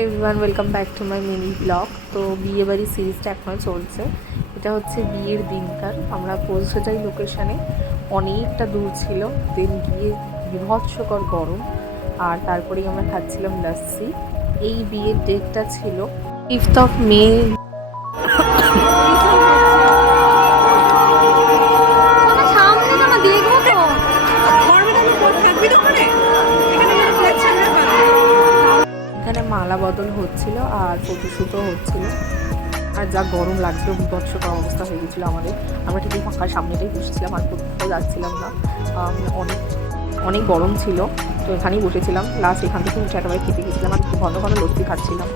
Everyone, welcome back to my mini blog. তো বিয়ে বাড়ির সিরিজটা এখনও চলছে। এটা হচ্ছে বিয়ের দিনকার। আমরা পৌঁছে যাই লোকেশানে, অনেকটা দূর ছিল। দেন গিয়ে বিভৎসকর গরম, আর তারপরেই আমরা খাচ্ছিলাম লাস্সি। এই বিয়ের ডেটটা ছিল 5th of May। এখানে মালা বদল হচ্ছিল আর ফটোশ্যুটও হচ্ছিল। আর যা গরম লাগছিল, বিভৎসকর অবস্থা হয়ে গেছিলো আমাদের। আমরা ঠিক এই ফাঁকার সামনেটাই বসেছিলাম, আর কোথাও যাচ্ছিলাম না। অনেক অনেক গরম ছিল, তো এখানেই বসেছিলাম। লাস্ট এখান থেকে উঠে একেবারে খেতে গেছিলাম, আর ঘন ঘন লস্যি খাচ্ছিলাম।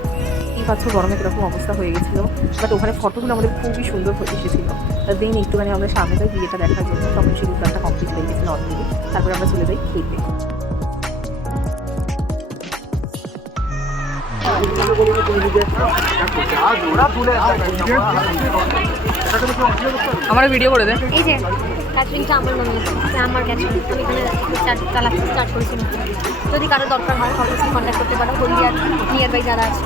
এই পাচ্ছ গরমে কীরকম অবস্থা হয়ে গেছিলো। বাট ওখানে ফটোগুলো আমাদের খুবই সুন্দর এসেছিলো। দেন একটুখানি আমরা সামনে যাই বিয়েটা দেখার জন্য। তখন সিঁদুরদানটা কমপ্লিট হয়ে গেছিলো অলরেডি। তারপরে আমরা চলে যাই খেতে। আমার ভিডিও করে দে। এই যে ক্যাটারিংটা আমার নামে, আমার ক্যাটারিং। আমি এখানে চালাতে স্টার্ট করেছি। যদি কারো দরকার হয় অবশ্যই কন্ট্যাক্ট করতে পারো। হলদিয়ার নিয়ার বাই যারা আছে,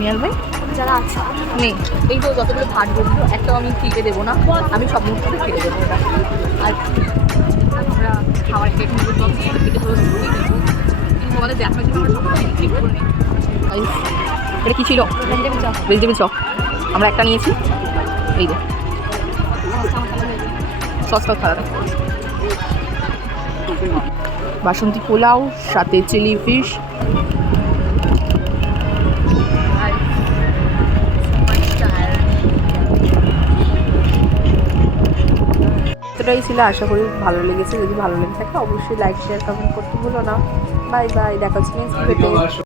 নিয়ার বাই যারা আছে নেই। এই তো যতগুলো ভাট বলবো, একটাও আমি ফ্রিতে দেবো না, আমি সব মুহূর্তে ফিরে দেবো। আর আমরা খাবার কেটে নেবো, সব কেটে পুরো ধুয়ে নেবো। কিন্তু আমাদের দেখার জন্য আমরা সব ঠিক করে নিই। এটা কী ছিল? Vegetable chop. ভেজিটেবল চপ আমরা একটা নিয়েছি। এই যে সসটাও খারাপ। বাসন্তী পোলাও, সাথে চিলি ফিশ। এতটাই ছিল, আশা করি ভালো লেগেছে। যদি ভালো লেগে থাকে অবশ্যই লাইক, শেয়ার, কমেন্ট করতে ভুলো না। বাই বাই, দেখা হচ্ছে নেক্সট ভিডিওতে।